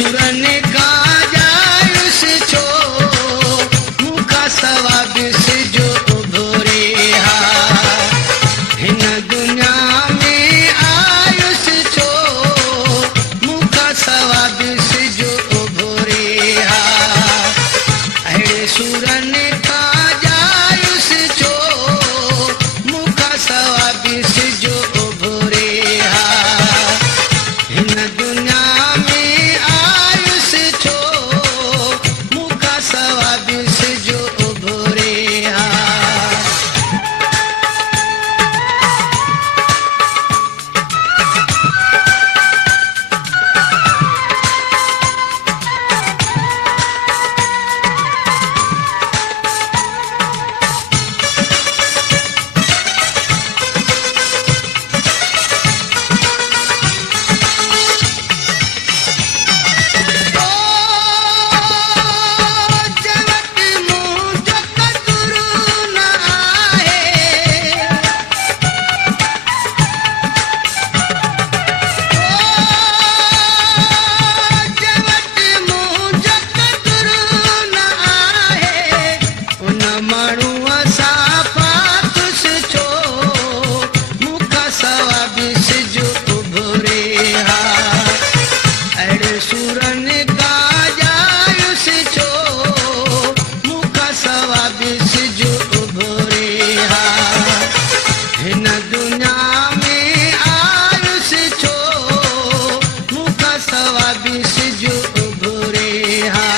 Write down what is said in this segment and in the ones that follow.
सुरन का जायुस छो मुखा सवा बिस जो भोरे हा हिन दुनिया में आयुस छो मुखा सवा बिस जो भोरे हा अड़े सुरन का जायुस छो मुखा सवा बिस जो भोरे हा हिन दुनिया में आयुस छो मुखा सवा बिस जो भोरे हा सुरन का जायुस छो मुखा सवा बिस जो भोरे हा हिन दुनिया में आयुस छो मुखा सवा बिस जो भोरे हा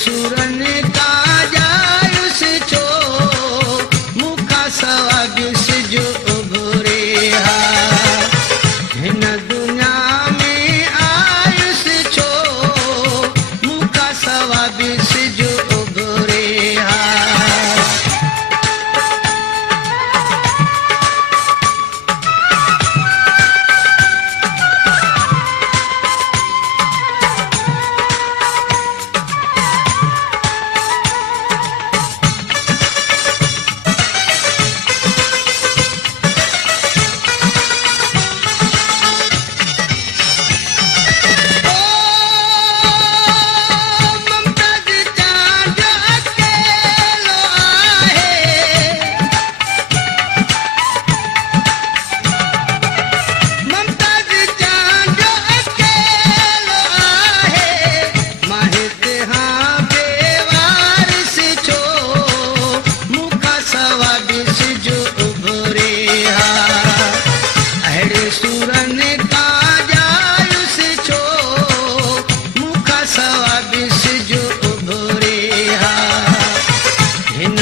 सुरन का जायुस छो मुखा सवा बिस जो भोरे हा हिन दुनिया में आयुस छो मुखा सवा बिस जो भोरे हा सुरन का जायुस छो मुखा सवा बिस जो भोरे हा हिन